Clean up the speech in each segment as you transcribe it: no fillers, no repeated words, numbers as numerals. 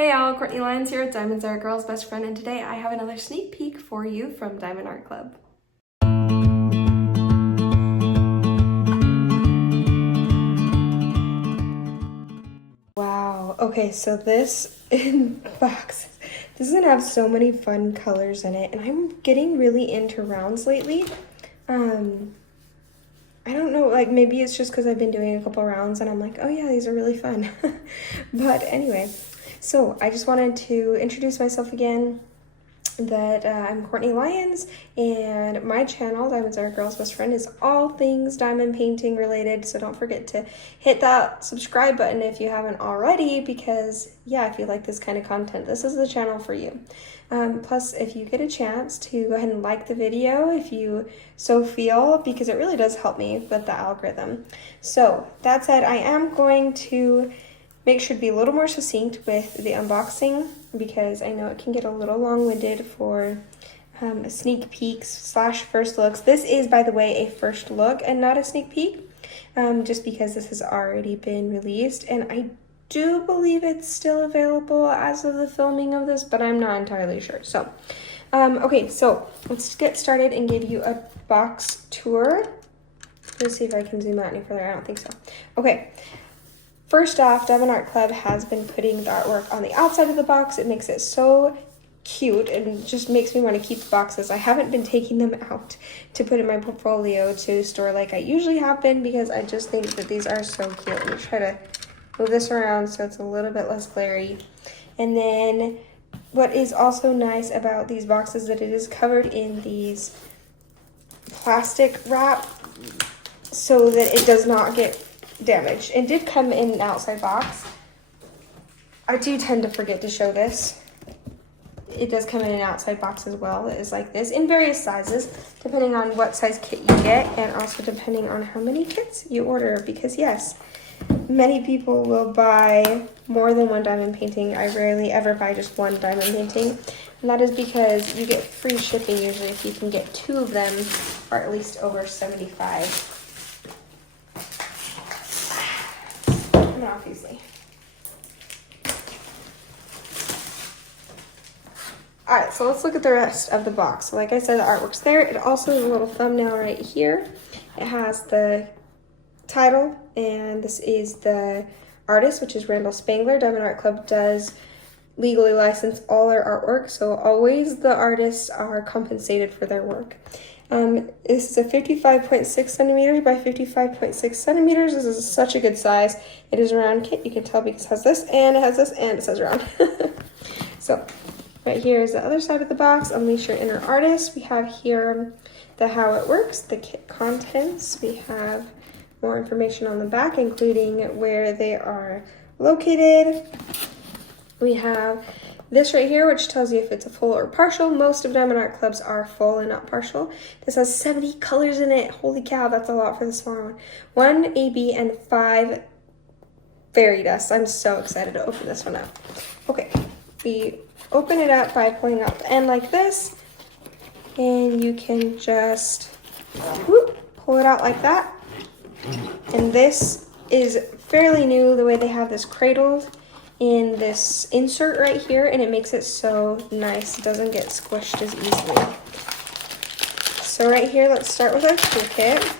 Hey y'all, Courtney Lyons here with Diamonds Are a Girl's Best Friend, and today I have another sneak peek for you from Diamond Art Club. Wow, okay, so this box, this is gonna have so many fun colors in it, and I'm getting really into rounds lately. I don't know, like maybe it's just because I've been doing a couple rounds and I'm like, oh yeah, these are really fun. But anyway, so I just wanted to introduce myself again, that I'm Courtney Lyons, and my channel, Diamonds Are a Girl's Best Friend, is all things diamond painting related, so don't forget to hit that subscribe button if you haven't already, because yeah, if you like this kind of content, this is the channel for you. Plus, if you get a chance to go ahead and like the video if you so feel, because it really does help me with the algorithm. So that said, I am going to make sure to be a little more succinct with the unboxing, because I know it can get a little long-winded for sneak peeks slash first looks. This is, by the way, a first look and not a sneak peek, just because this has already been released, and I do believe it's still available as of the filming of this, but I'm not entirely sure. So, okay, so let's get started and give you a box tour. Let's see if I can zoom out any further. I don't think so. Okay. First off, Diamond Art Club has been putting the artwork on the outside of the box. It makes it so cute and just makes me want to keep the boxes. I haven't been taking them out to put in my portfolio to store like I usually have been, because I just think that these are so cute. Let me try to move this around so it's a little bit less glary. And then what is also nice about these boxes is that it is covered in these plastic wrap so that it does not get damaged. It did come in an outside box. I do tend to forget to show this. It does come in an outside box as well. It is like this in various sizes, depending on what size kit you get, and also depending on how many kits you order, because yes, many people will buy more than one diamond painting. I rarely ever buy just one diamond painting, and that is because you get free shipping usually if you can get two of them, or at least over 75. Obviously. Alright, so let's look at the rest of the box. So like I said, the artwork's there. It also has a little thumbnail right here. It has the title, and this is the artist, which is Randal Spangler. Diamond Art Club does legally license all their artwork, so always the artists are compensated for their work. This is a 55.6 centimeters by 55.6 centimeters. This is such a good size. It is a round kit. You can tell because it has this, and it has this, and it says round. So right here is the other side of the box. Unleash Your Inner Artist. We have here the how it works, the kit contents. We have more information on the back, including where they are located. We have this right here, which tells you if it's a full or partial. Most of Diamond Art Clubs are full and not partial. This has 70 colors in it. Holy cow, that's a lot for the smaller one. 1 AB and 5 fairy dust. I'm so excited to open this one up. Okay, we open it up by pulling out the end like this, and you can just pull it out like that. And this is fairly new, the way they have this cradled in this insert right here, and it makes it so nice. It doesn't get squished as easily. So right here, let's start with our toolkit.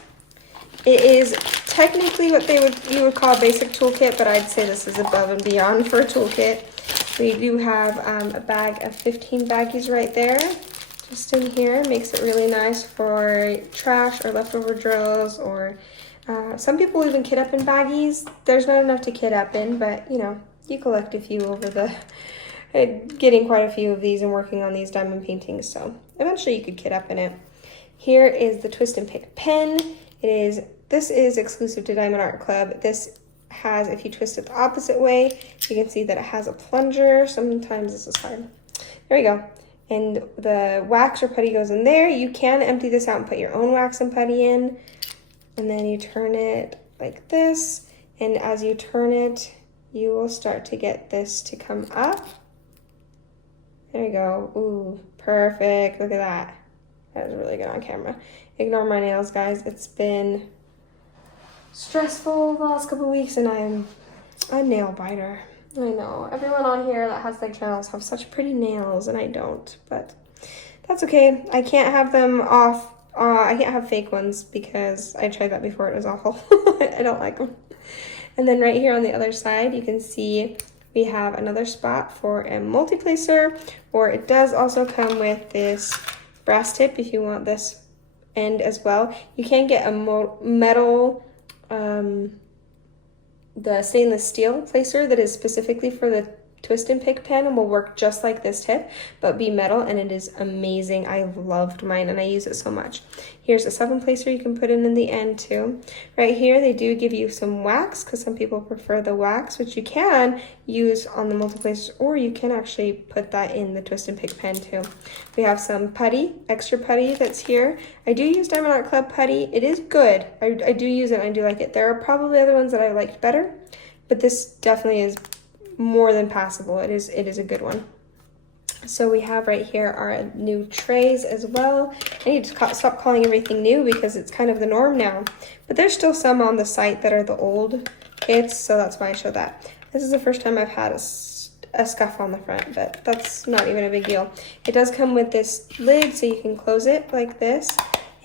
It is technically what you would call a basic toolkit, but I'd say this is above and beyond for a toolkit. We do have a bag of 15 baggies right there, just in here. Makes it really nice for trash or leftover drills, or some people even kit up in baggies. There's not enough to kit up in, but you know, you collect a few over the, getting quite a few of these and working on these diamond paintings, so eventually you could kit up in it. Here is the twist and pick pen. This is exclusive to Diamond Art Club. This has, if you twist it the opposite way, you can see that it has a plunger. Sometimes this is hard. There we go. And the wax or putty goes in there. You can empty this out and put your own wax and putty in. And then you turn it like this, and as you turn it, you will start to get this to come up. There you go. Ooh, perfect. Look at that. That was really good on camera. Ignore my nails, guys. It's been stressful the last couple of weeks, and I'm a nail biter. I know. Everyone on here that has their channels have such pretty nails, and I don't. But that's okay. I can't have them off. I can't have fake ones because I tried that before. It was awful. I don't like them. And then right here on the other side, you can see we have another spot for a multi-placer, or it does also come with this brass tip if you want this end as well. You can get a metal, the stainless steel placer that is specifically for the twist and pick pen and will work just like this tip, but be metal, and it is amazing. I loved mine and I use it so much. Here's a 7 placer you can put in the end too. Right here they do give you some wax because some people prefer the wax, which you can use on the multi-placers, or you can actually put that in the twist and pick pen too. We have some putty, extra putty that's here. I do use Diamond Art Club putty. It is good. I do use it and I do like it. There are probably other ones that I liked better, but this definitely is more than passable. It is a good one. So we have right here our new trays as well. I need to stop calling everything new because it's kind of the norm now, but there's still some on the site that are the old kits, so that's why I show that. This is the first time I've had a scuff on the front, but that's not even a big deal. It does come with this lid so you can close it like this,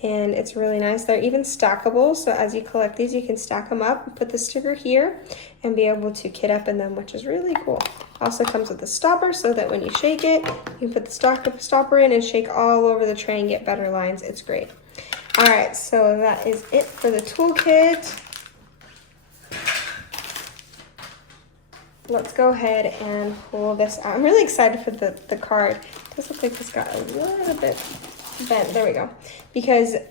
and it's really nice. They're even stackable, so as you collect these, you can stack them up, put the sticker here, and be able to kit up in them, which is really cool. Also comes with a stopper so that when you shake it, you can put the stopper in and shake all over the tray and get better lines. It's great. All right, so that is it for the toolkit. Let's go ahead and pull this out. I'm really excited for the card. It does look like it's got a little bit bent. There we go.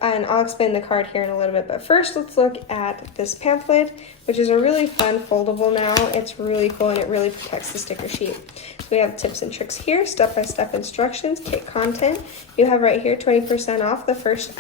And I'll explain the card here in a little bit, but first let's look at this pamphlet, which is a really fun foldable now. It's really cool and it really protects the sticker sheet. So we have tips and tricks here, step-by-step instructions, kit content. You have right here 20% off the first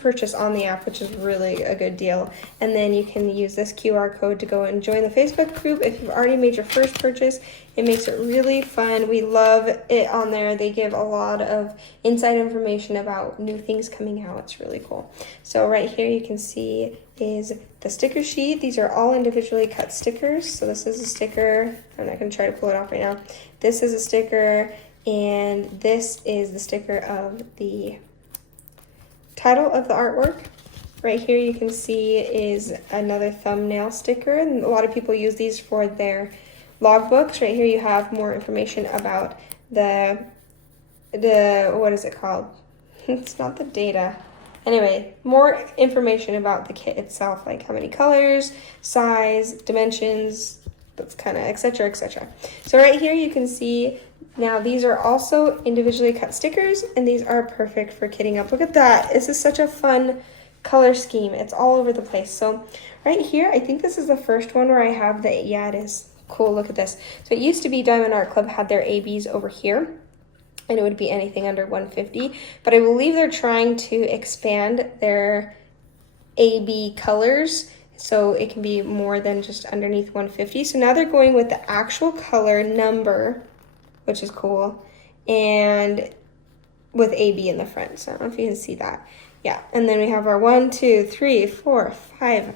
purchase on the app, which is really a good deal. And then you can use this QR code to go and join the Facebook group if you've already made your first purchase. It makes it really fun. We love it on there. They give a lot of inside information about new things coming out. It's really cool. So right here you can see is the sticker sheet. These are all individually cut stickers. So this is a sticker. I'm not going to try to pull it off right now. This is a sticker, and this is the sticker of the title of the artwork. Right here you can see is another thumbnail sticker, and a lot of people use these for their logbooks. Right here you have more information about the what is it called? It's not the data. Anyway, more information about the kit itself, like how many colors, size, dimensions, that's kind of etc, etc. So right here you can see now these are also individually cut stickers, and these are perfect for kitting up. Look at that. This is such a fun color scheme. It's all over the place. So right here, I think this is the first one where I have the, yeah, it is. Cool, look at this. So it used to be Diamond Art Club had their ABs over here, and it would be anything under 150, but I believe they're trying to expand their AB colors so it can be more than just underneath 150. So now they're going with the actual color number, which is cool, and with AB in the front. So I don't know if you can see that. Yeah, and then we have our 1, 2, 3, 4, 5,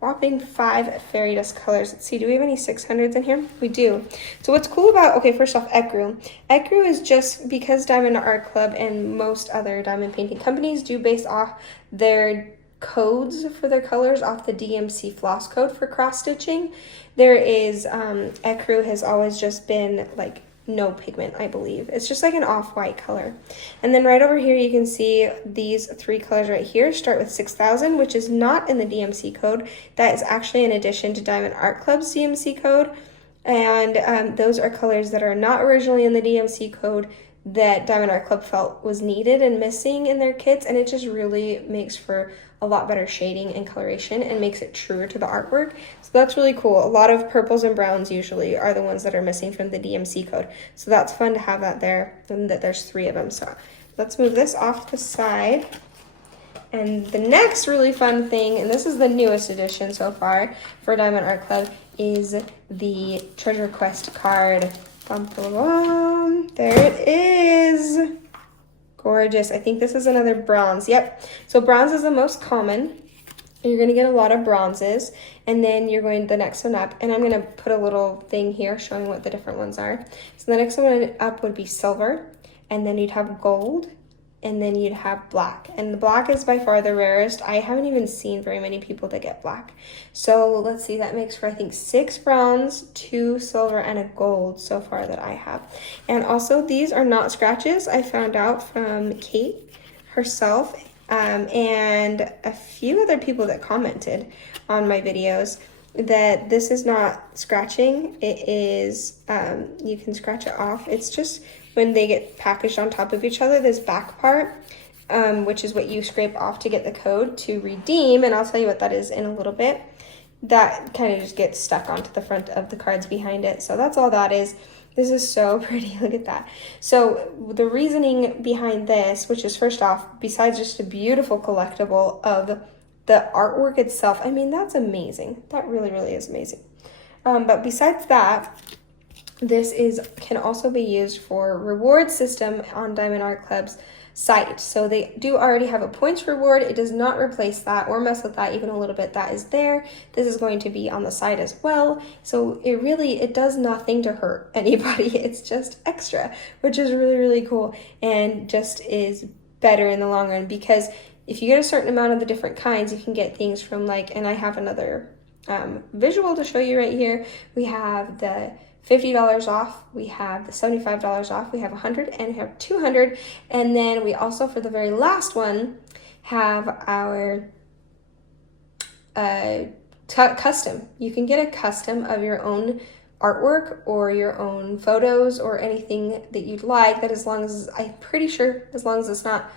whopping 5 fairy dust colors. Let's see, do we have any 600s in here? We do. So what's cool about, okay, first off, ecru. Ecru is just because Diamond Art Club and most other diamond painting companies do base off their codes for their colors off the DMC floss code for cross stitching. There is, ecru has always just been like no pigment, I believe. It's just like an off-white color. And then right over here you can see these 3 colors right here start with 6000, which is not in the DMC code. That is actually in addition to Diamond Art Club's DMC code, and those are colors that are not originally in the DMC code that Diamond Art Club felt was needed and missing in their kits, and it just really makes for a lot better shading and coloration and makes it truer to the artwork. So that's really cool. A lot of purples and browns usually are the ones that are missing from the DMC code. So that's fun to have that there, and that there's 3 of them. So let's move this off to the side. And the next really fun thing, and this is the newest edition so far for Diamond Art Club, is the Treasure Quest card. Bum, bum, bum. There it is. Gorgeous. I think this is another bronze. Yep. So bronze is the most common. You're going to get a lot of bronzes, and then you're going to the next one up, and I'm going to put a little thing here showing what the different ones are. So the next one up would be silver, and then you'd have gold, and then you'd have black. And the black is by far the rarest. I haven't even seen very many people that get black. So let's see, that makes for, I think, 6 bronze, 2 silver, and a gold so far that I have. And also, these are not scratches. I found out from Kate herself, and a few other people that commented on my videos, that this is not scratching. It is, you can scratch it off. It's just when they get packaged on top of each other, this back part, which is what you scrape off to get the code to redeem, and I'll tell you what that is in a little bit. That kind of just gets stuck onto the front of the cards behind it. So that's all that is. This is so pretty, look at that. So the reasoning behind this, which is first off, besides just a beautiful collectible of the artwork itself, I mean, that's amazing. That really, really is amazing. But besides that, this can also be used for reward system on Diamond Art Club's site. So they do already have a points reward. It does not replace that or mess with that even a little bit. That is there. This is going to be on the site as well. So it does nothing to hurt anybody. It's just extra, which is really, really cool, and just is better in the long run, because if you get a certain amount of the different kinds, you can get things from and I have another visual to show you right here. We have the $50 off, we have the $75 off, we have 100, and we have 200, and then we also, for the very last one, have our custom. You can get a custom of your own artwork or your own photos or anything that you'd like, that as long as, I'm pretty sure, as long as it's not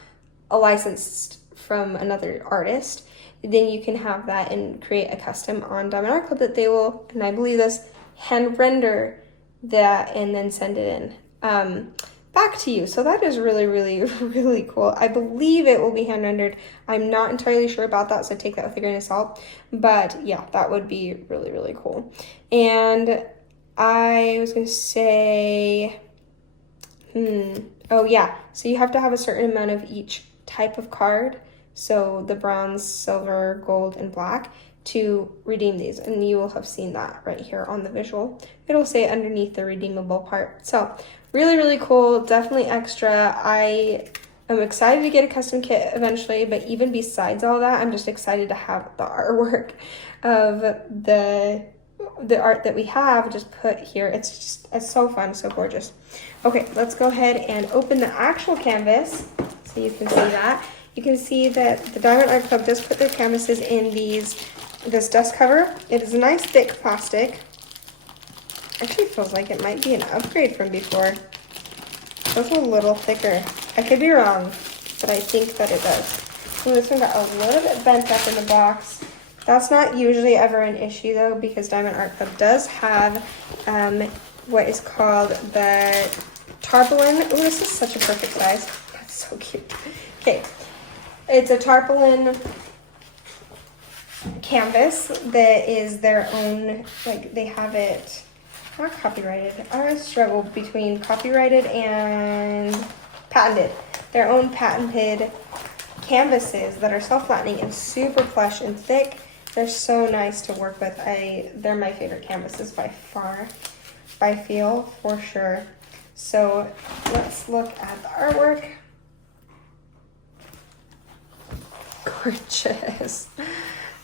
a licensed from another artist, then you can have that and create a custom on Diamond Art Club that they will, and I believe this, hand render that and then send it in back to you. So that is really, really, really cool. I believe it will be hand rendered. I'm not entirely sure about that, so take that with a grain of salt. But yeah, that would be really, really cool. And I was gonna say, oh yeah, so you have to have a certain amount of each type of card. So the bronze, silver, gold, and black, to redeem these, and you will have seen that right here on the visual. It'll say underneath the redeemable part. So really, really cool, definitely extra. I am excited to get a custom kit eventually, but even besides all that, I'm just excited to have the artwork of the art that we have just put here. It's so fun, so gorgeous. Okay, let's go ahead and open the actual canvas so you can see that. You can see that the Diamond Art Club does put their canvases in this dust cover. It is a nice thick plastic. Actually feels like it might be an upgrade from before. It feels a little thicker. I could be wrong, but I think that it does. So this one got a little bit bent up in the box. That's not usually ever an issue though, because Diamond Art Club does have what is called the tarpaulin. Oh, this is such a perfect size. That's so cute. Okay, it's a tarpaulin canvas that is their own, they have it, not copyrighted. I struggle between copyrighted and patented. Their own patented canvases that are self-flattening and super plush and thick. They're so nice to work with. They're my favorite canvases by far, by feel, for sure. So let's look at the artwork. Gorgeous.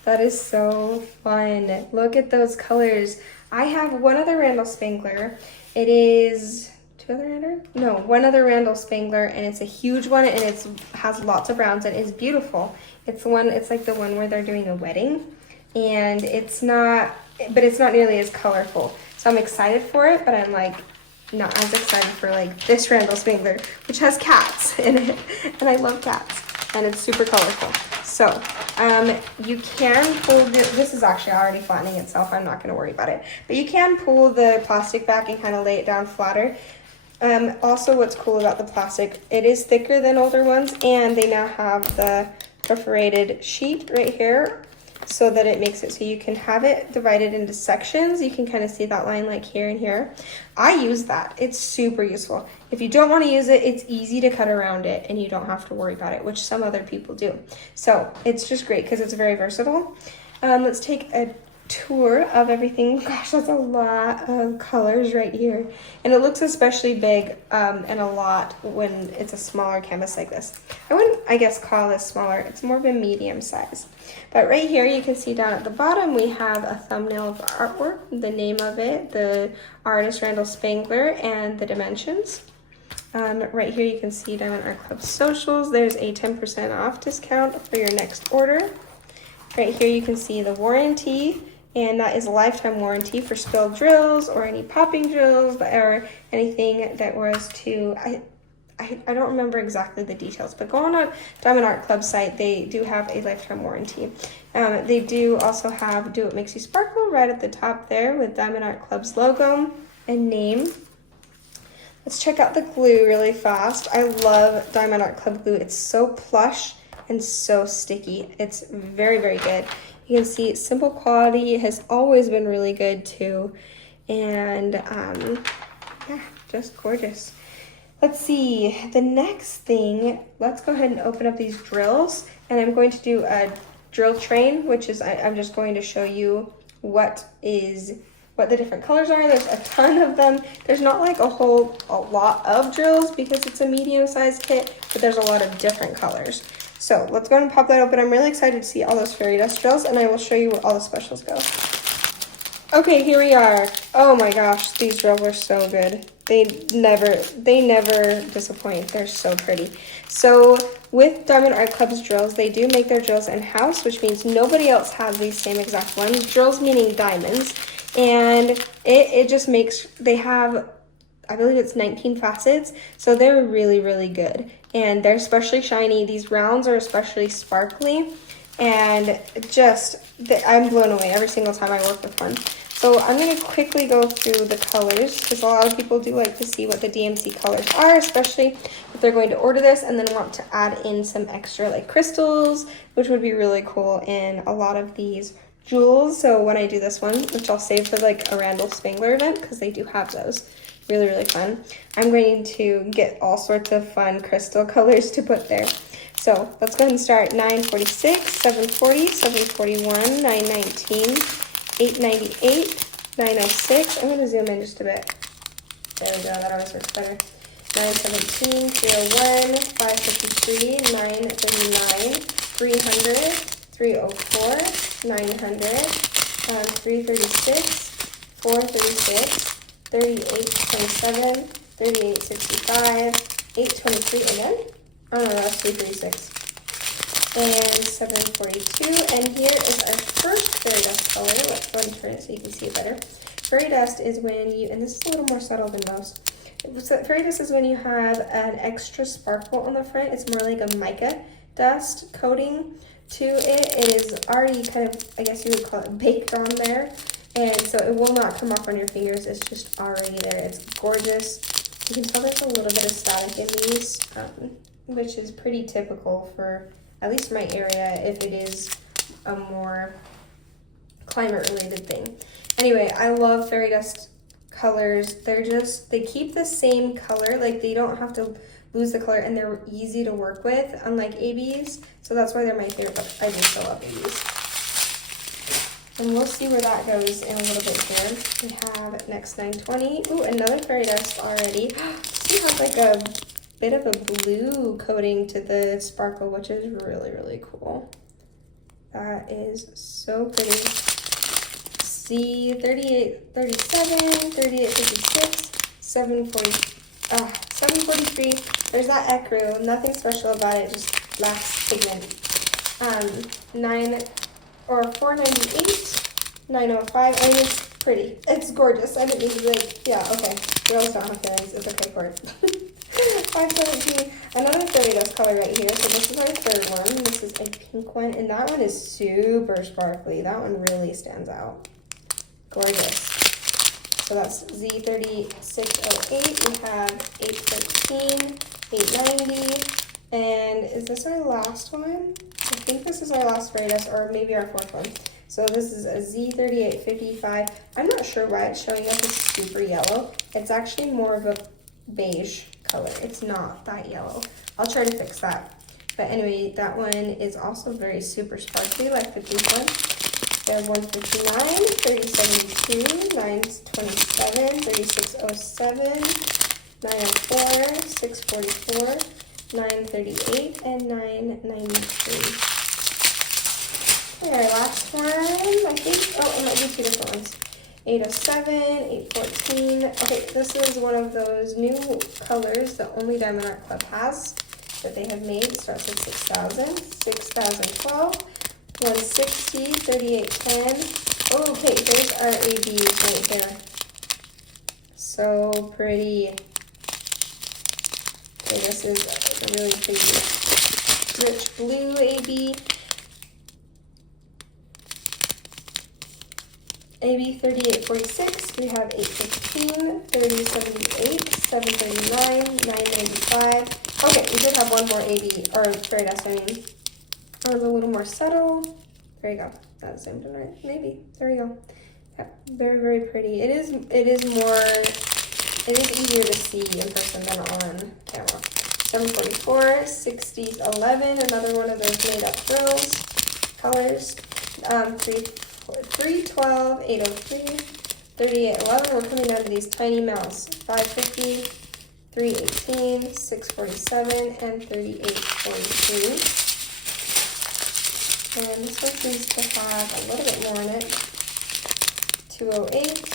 That is so fun. Look at those colors. I have one other Randal Spangler. It is one other Randal Spangler, and it's a huge one, and it has lots of browns, and it's beautiful. It's like the one where they're doing a wedding, and it's not nearly as colorful. So I'm excited for it, but I'm not as excited for this Randal Spangler, which has cats in it, and I love cats, and it's super colorful. So you can pull this is actually already flattening itself. I'm not going to worry about it, but you can pull the plastic back and kind of lay it down flatter. Also, what's cool about the plastic, it is thicker than older ones, and they now have the perforated sheet right here, so that it makes it so you can have it divided into sections. You can kind of see that line like here and here. I use that. It's super useful. If you don't want to use it, it's easy to cut around it and you don't have to worry about it, which some other people do. So it's just great because it's very versatile. Let's take a tour of everything. Gosh, that's a lot of colors right here. And it looks especially big and a lot when it's a smaller canvas like this. I wouldn't, I guess, call this smaller. It's more of a medium size. But right here, you can see down at the bottom, we have a thumbnail of artwork, the name of it, the artist Randal Spangler, and the dimensions. Right here, you can see down on our club socials, there's a 10% off discount for your next order. Right here, you can see the warranty, and that is a lifetime warranty for spilled drills or any popping drills or anything that was to, I don't remember exactly the details, but go on our Diamond Art Club site. They do have a lifetime warranty. They do also have Do What Makes You Sparkle right at the top there with Diamond Art Club's logo and name. Let's check out the glue really fast. I love Diamond Art Club glue. It's so plush and so sticky. It's very, very good. You can see simple quality has always been really good too. And yeah, just gorgeous. Let's see, the next thing, let's go ahead and open up these drills, and I'm going to do a drill train, which is, I'm just going to show you what the different colors are. There's a ton of them. There's not like a lot of drills because it's a medium-sized kit, but there's a lot of different colors. So let's go ahead and pop that open. I'm really excited to see all those fairy dust drills, and I will show you where all the specials go. Okay, here we are. Oh my gosh, these drills are so good. They never disappoint. They're so pretty. So with Diamond Art Club's drills, they do make their drills in-house, which means nobody else has these same exact ones. Drills meaning diamonds. And it just makes, they have, I believe it's 19 facets. So they're really, really good. And they're especially shiny. These rounds are especially sparkly. And just, I'm blown away every single time I work with one. So I'm going to quickly go through the colors because a lot of people do like to see what the DMC colors are, especially if they're going to order this and then want to add in some extra like crystals, which would be really cool in a lot of these jewels. So when I do this one, which I'll save for like a Randal Spangler event because they do have those, really, really fun. I'm going to get all sorts of fun crystal colors to put there. So let's go ahead and start 946, 740, 741, 919, 898, 906. I'm going to zoom in just a bit. There we go, that always works better. 917, 301, 553, 939, 300, 304, 900, 336, 436, 3827, 3865, 823 again. Oh no, that's 336. And 742. And here is our first fairy dust color. Let's go ahead and turn it so you can see it better. Fairy dust is when you, and this is a little more subtle than most. So fairy dust is when you have an extra sparkle on the front. It's more like a mica dust coating to it. It is already kind of, I guess you would call it, baked on there. And so it will not come off on your fingers. It's just already there. It's gorgeous. You can tell there's a little bit of static in these, which is pretty typical for at least my area if it is a more climate related thing. Anyway, I love fairy dust colors. They keep the same color, like they don't have to lose the color, and they're easy to work with, unlike ABs. So that's why they're my favorite, but I just love ABs. And we'll see where that goes in a little bit here. We have next 920. Ooh, another fairy dust already. This one has like a bit of a blue coating to the sparkle, which is really, really cool. That is so pretty. See, 3837, 3856, 743. There's that ecru. Nothing special about it, just lacks pigment. 498, 905. I mean, it's pretty. It's gorgeous. I didn't need to like, yeah, okay. Girls don't have feelings. It's okay for it. 517. Another fairy dust color right here. So this is our third one. This is a pink one, and that one is super sparkly. That one really stands out. Gorgeous. So that's Z3608. We have 813, 890, And is this our last one? I think this is our last fairy dust, or maybe our fourth one. So this is a Z3855. I'm not sure why it's showing up as super yellow. It's actually more of a beige color. It's not that yellow. I'll try to fix that. But anyway, that one is also very super sparkly, like the pink one. They have 159, 3072, 927, 3607, 904, 644, 938, and 993. Okay, our last one, I think, oh, it might be two different ones. 807, 814. Okay, this is one of those new colors that only Diamond Art Club has that they have made. It starts at 6,000, 6,012, 160, 3810. Oh, okay, there's our ABs right there. So pretty. Okay, this is a really pretty rich blue AB. AB 3846, we have 815, 3078, 739, 995. Okay, we did have one more AB, or fairy dust, I mean. That was a little more subtle. There you go. That's the same one, right? Maybe. There we go. Yeah, very, very pretty. It is easier to see in person than on camera. 744, 60s 11, another one of those made up frills colors. 312, 803, 3811. We're coming down to these tiny mouse. 550, 318, 647, and 3843. And this one seems to have a little bit more in it. 208,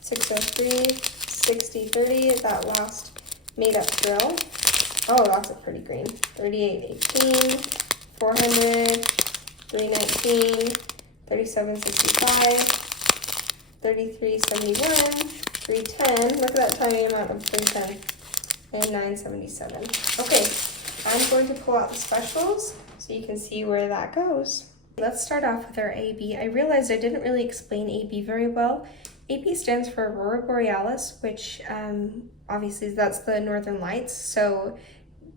603, 6030, that last made up drill. Oh, that's a pretty green. 3818, 400, 319, 3765, 3371, 310. Look at that tiny amount of 310. And 977. Okay, I'm going to pull out the specials so you can see where that goes. Let's start off with our AB. I realized I didn't really explain AB very well. AB stands for Aurora Borealis, which obviously that's the northern lights. So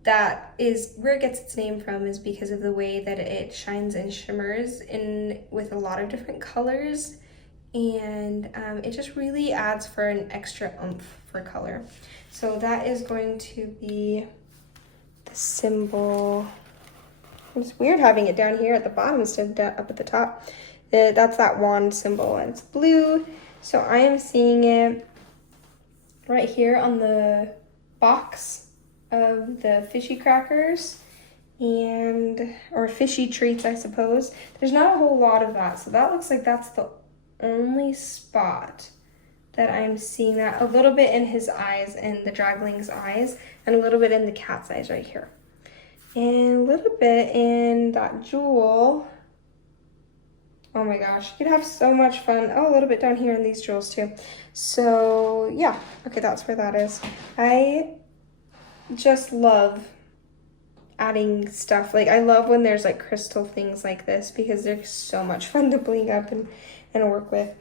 that is where it gets its name from, is because of the way that it shines and shimmers in with a lot of different colors. And it just really adds for an extra oomph for color. So that is going to be the symbol. It's weird having it down here at the bottom instead of up at the top. That's that wand symbol, and it's blue. So I am seeing it right here on the box of the fishy crackers or fishy treats, I suppose. There's not a whole lot of that, so that looks like that's the only spot that I'm seeing that. A little bit in his eyes, and the dragling's eyes, and a little bit in the cat's eyes right here. And a little bit in that jewel. Oh my gosh, you could have so much fun. Oh, a little bit down here in these jewels too. So yeah, okay, that's where that is. I just love adding stuff. Like, I love when there's like crystal things like this because they're so much fun to bling up and work with.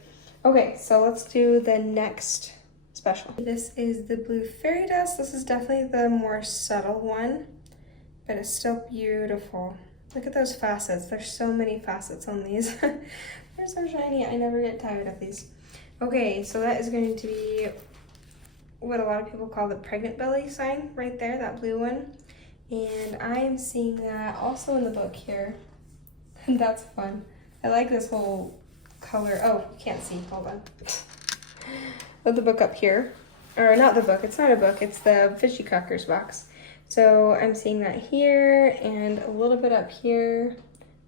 Okay, so let's do the next special. This is the blue fairy dust. This is definitely the more subtle one, but it's still beautiful. Look at those facets. There's so many facets on these. They're so shiny. I never get tired of these. Okay, so that is going to be what a lot of people call the pregnant belly sign right there, that blue one. And I'm seeing that also in the book here. That's fun. I like this whole color. Oh, you can't see. Hold on. Put the book up here. Or not the book. It's not a book. It's the fishy crackers box. So I'm seeing that here and a little bit up here.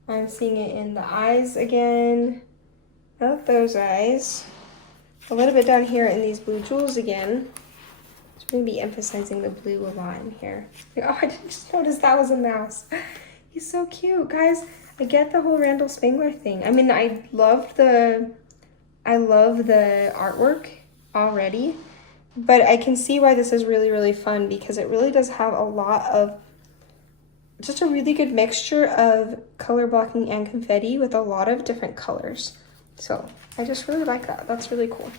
I'm seeing it in the eyes again. Not those eyes. A little bit down here in these blue jewels again. I'm going to be emphasizing the blue a lot in here. Oh, I didn't just notice that was a mouse. He's so cute, guys. I get the whole Randal Spangler thing. I mean, I love the artwork already, but I can see why this is really, really fun because it really does have a lot of, just a really good mixture of color blocking and confetti with a lot of different colors. So I just really like that. That's really cool.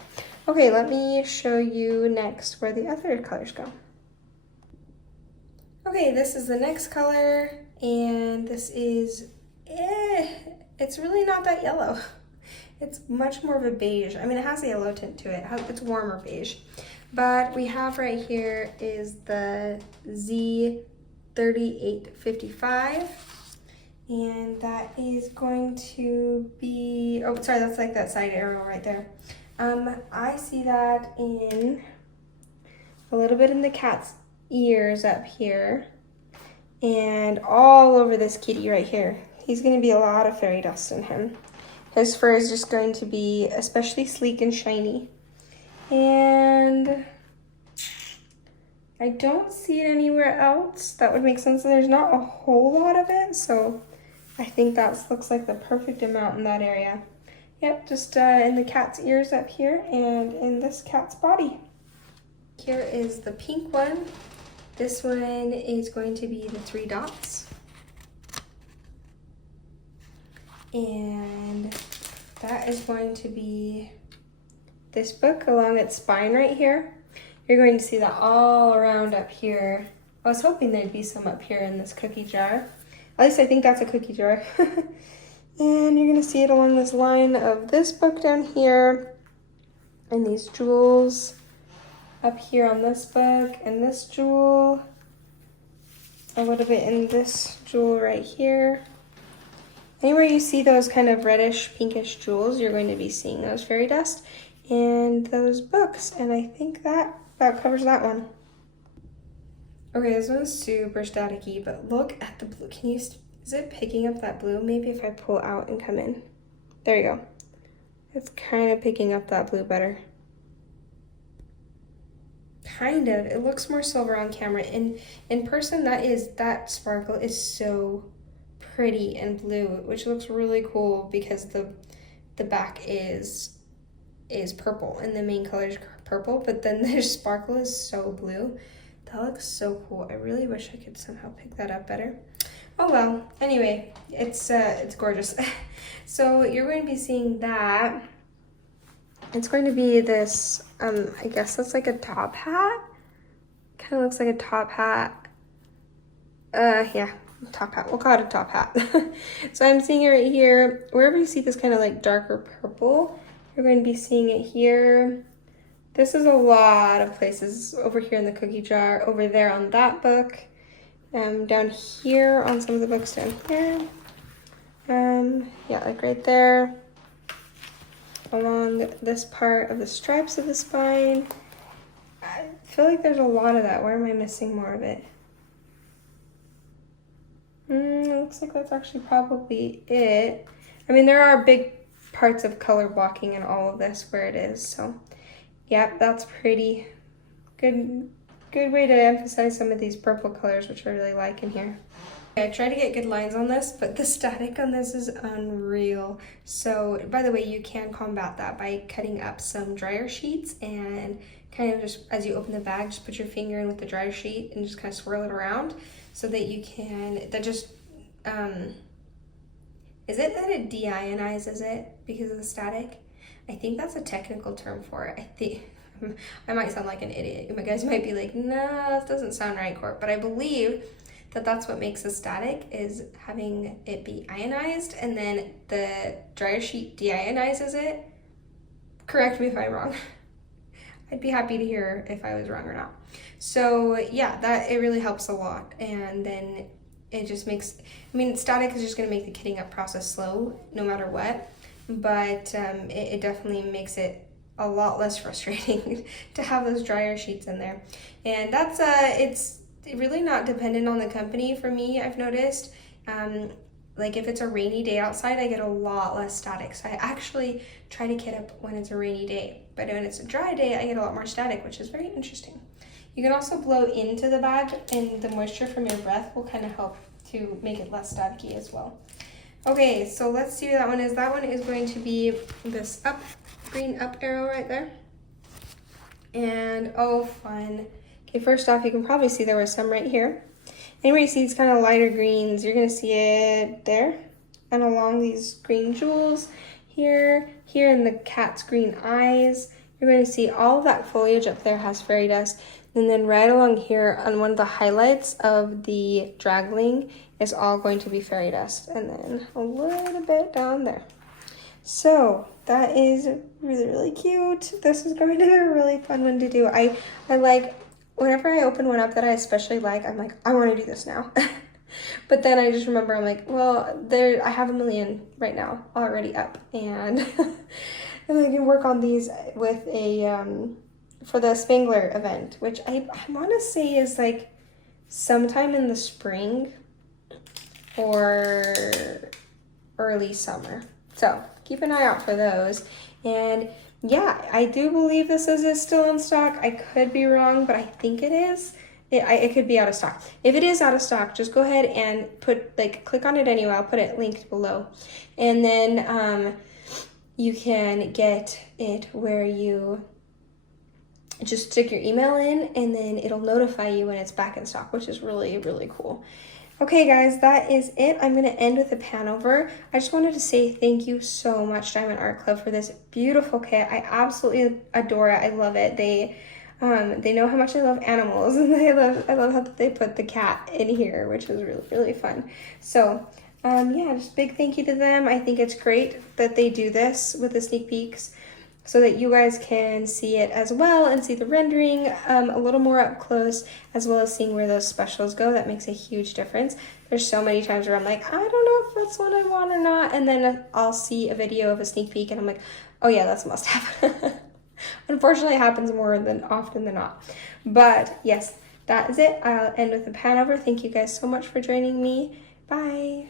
Okay, let me show you next where the other colors go. Okay, this is the next color, and this is, it's really not that yellow. It's much more of a beige. I mean, it has a yellow tint to it. It's warmer beige. But we have right here is the Z3855. And that is going to be, oh, sorry, that's like that side arrow right there. I see that in a little bit in the cat's ears up here and all over this kitty right here. He's going to be a lot of fairy dust in him. His fur is just going to be especially sleek and shiny. And I don't see it anywhere else. That would make sense. There's not a whole lot of it, so I think that looks like the perfect amount in that area. Yep, just in the cat's ears up here and in this cat's body. Here is the pink one. This one is going to be the 3 dots. And that is going to be this book along its spine right here. You're going to see that all around up here. I was hoping there'd be some up here in this cookie jar. At least I think that's a cookie jar. And you're gonna see it along this line of this book down here, and these jewels up here on this book, and this jewel, a little bit in this jewel right here. Anywhere you see those kind of reddish, pinkish jewels, you're going to be seeing those fairy dust and those books, and I think that about covers that one. Okay, this one's super staticky, but look at the blue. Can you, is it picking up that blue? Maybe if I pull out and come in. There you go. It's kind of picking up that blue better. Kind of. It looks more silver on camera. In person, that sparkle is so pretty and blue, which looks really cool because the back is purple and the main color is purple, but then the sparkle is so blue. That looks so cool. I really wish I could somehow pick that up better. Oh well, anyway, it's gorgeous. So you're going to be seeing that. It's going to be this, I guess that's like a top hat. Kind of looks like a top hat. Yeah, top hat. We'll call it a top hat. So I'm seeing it right here. Wherever you see this kind of like darker purple, you're going to be seeing it here. This is a lot of places. Over here in the cookie jar, over there on that book, down here on some of the books down here. Yeah, like right there. Along this part of the stripes of the spine. I feel like there's a lot of that. Where am I missing more of it? It looks like that's actually probably it. I mean, there are big parts of color blocking in all of this where it is, so yeah, that's pretty good way to emphasize some of these purple colors, which I really like in here. I try to get good lines on this, but the static on this is unreal. So, by the way, you can combat that by cutting up some dryer sheets and kind of just, as you open the bag, just put your finger in with the dryer sheet and just kind of swirl it around so that you can, that just, is it that it deionizes it because of the static? I think that's a technical term for it. I think I might sound like an idiot. You guys might be like, no, that doesn't sound right, Court. But I believe that that's what makes a static, is having it be ionized, and then the dryer sheet deionizes it. Correct me if I'm wrong. I'd be happy to hear if I was wrong or not. So yeah, that it really helps a lot. And then it just makes, I mean, static is just going to make the kitting up process slow no matter what. But it definitely makes it a lot less frustrating to have those dryer sheets in there. And that's it's really not dependent on the company for me, I've noticed. Like if it's a rainy day outside, I get a lot less static. So I actually try to kit up when it's a rainy day. But when it's a dry day, I get a lot more static, which is very interesting. You can also blow into the bag, and the moisture from your breath will kind of help to make it less staticky as well. Okay, so let's see what that one is. That one is going to be this green up arrow right there. And oh, fun. Okay, first off, you can probably see there was some right here. Anywhere you see these kind of lighter greens, you're gonna see it there. And along these green jewels, here in the cat's green eyes, you're going to see all of that foliage up there has fairy dust. And then right along here on one of the highlights of the dragling is all going to be fairy dust. And then a little bit down there. So that is really, really cute. This is going to be a really fun one to do. I like, whenever I open one up that I especially like, I'm like, I want to do this now. But then I just remember, I'm like, well, I have a million right now already up. And, and I can work on these with for the Spangler event, which I want to say is like sometime in the spring or early summer. So keep an eye out for those. And yeah, I do believe this is still in stock. I could be wrong, but I think it is. It could be out of stock. If it is out of stock, just go ahead and click on it anyway. I'll put it linked below. And then you can get it where you just stick your email in, and then it'll notify you when it's back in stock, which is really, really cool. Okay, guys, that is it. I'm going to end with a Panover. I just wanted to say thank you so much, Diamond Art Club, for this beautiful kit. I absolutely adore it. I love it. They know how much I love animals, and I love how they put the cat in here, which is really, really fun. So, yeah, just big thank you to them. I think it's great that they do this with the sneak peeks, so that you guys can see it as well and see the rendering a little more up close, as well as seeing where those specials go. That makes a huge difference. There's so many times where I'm like, I don't know if that's what I want or not, and then I'll see a video of a sneak peek and I'm like, oh yeah, that's a must-have. Unfortunately, it happens more often than not. But yes, that is it. I'll end with a Panover. Thank you guys so much for joining me. Bye.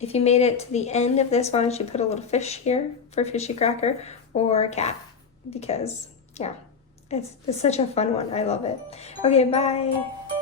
If you made it to the end of this, why don't you put a little fish here for a fishy cracker, or a cat, because yeah, it's such a fun one. I love it. Okay, bye.